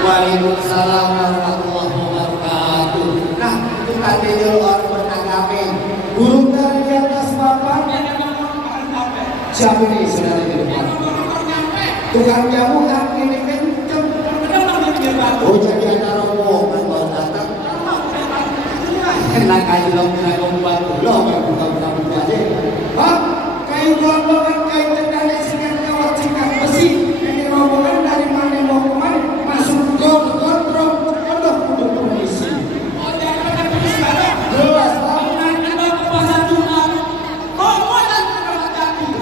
Waalaikumsalam warahmatullahi wabarakatuh. Nah, itu tadi orang beragami. Burung dari di atas papan. Siapa ini saudara di depan? Tukang jamu kan ini kenceng. Oh, jadi ada rombongan baru datang. Enak aja lo punya membantu lo yang buka-buka aja. Hah? Kayu rombongan kayu tendang sikat kawat sikat besi. Ini rombongan dari mana mau kemana? Masuk gondrong aduh udah permisi. Oh jangan ada permisi ada. Jelas tahu. Ada ke pasar Jumat. Oh mau dan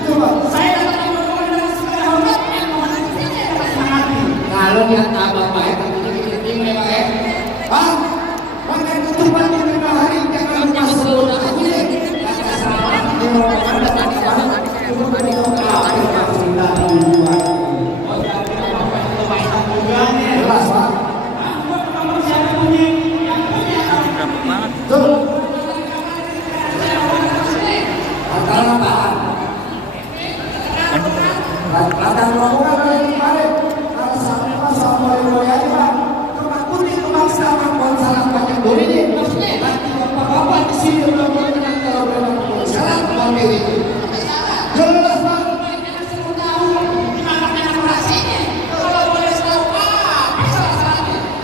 coba. Saya datang dari segala hormat yang menghadiri sini ada kalau lihat abang baik itu tinggi baik. Hah? Makan ketupat di lima hari jangan lupa sebelum aja. Kata salah di rombongan datang di sana. Jelas Pak. Betul. Antara apaan? Ladang rombongan dari kemarin. Kalau sama mulai aja Pak. Tempat putih tempat sama salah banyak dulu ini. Nanti bapak-bapak di sini udah mulai tenang kalau berapa salah mobil itu. Jelas Pak.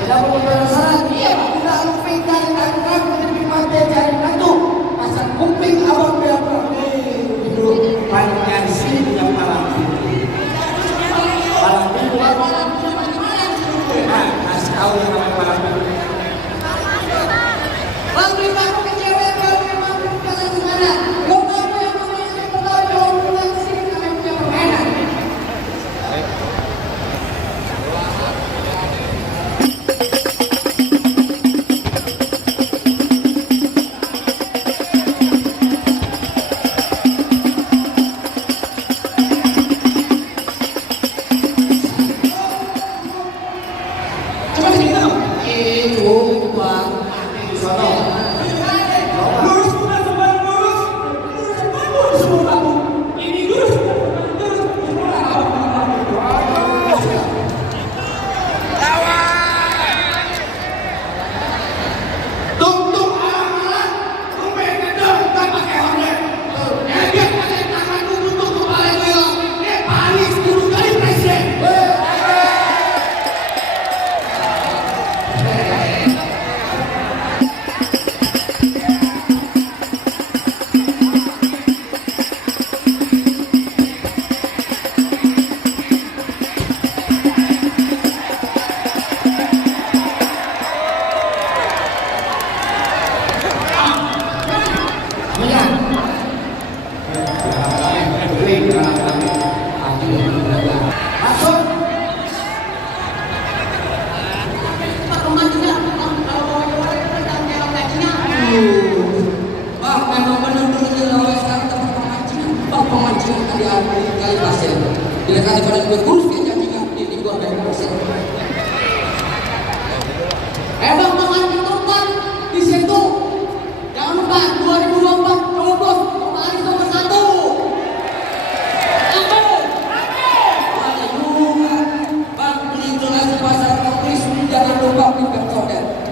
Tidak perlu bersyarat. Iya, tidak lupa cari nangkap di pantai cari nangkap. Pasang kuping abang berapa? Hidup panjang di sini punya palang. Palang itu apa? Nah, kasih tahu yang namanya palang itu. Bang, terima kasih cewek, bang, terima kasih saudara. Lo tahu yang namanya pertama jauh pulang sini kalian punya permainan.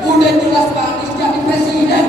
Udah jelas Pak Anies jadi presiden.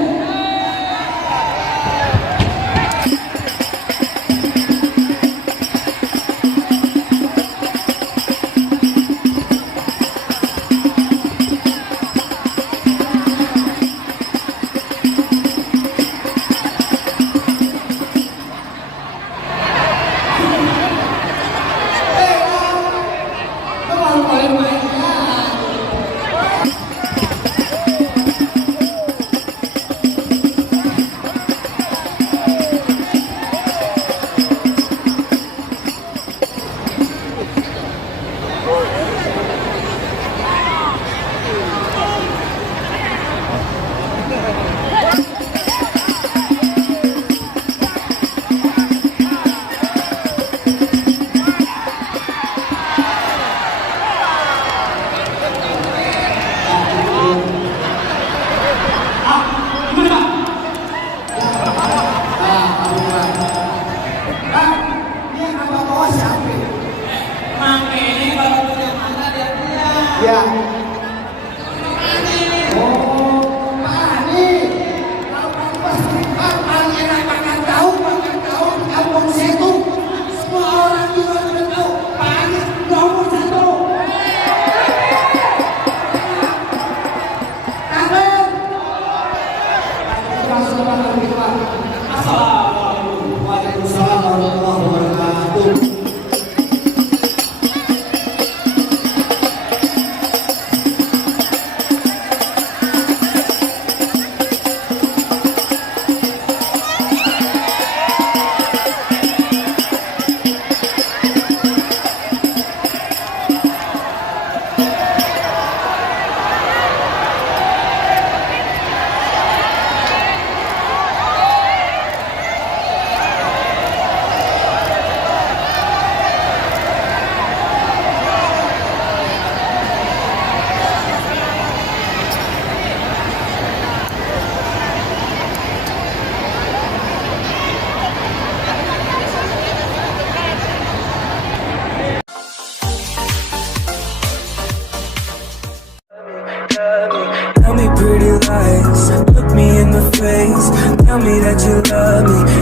kami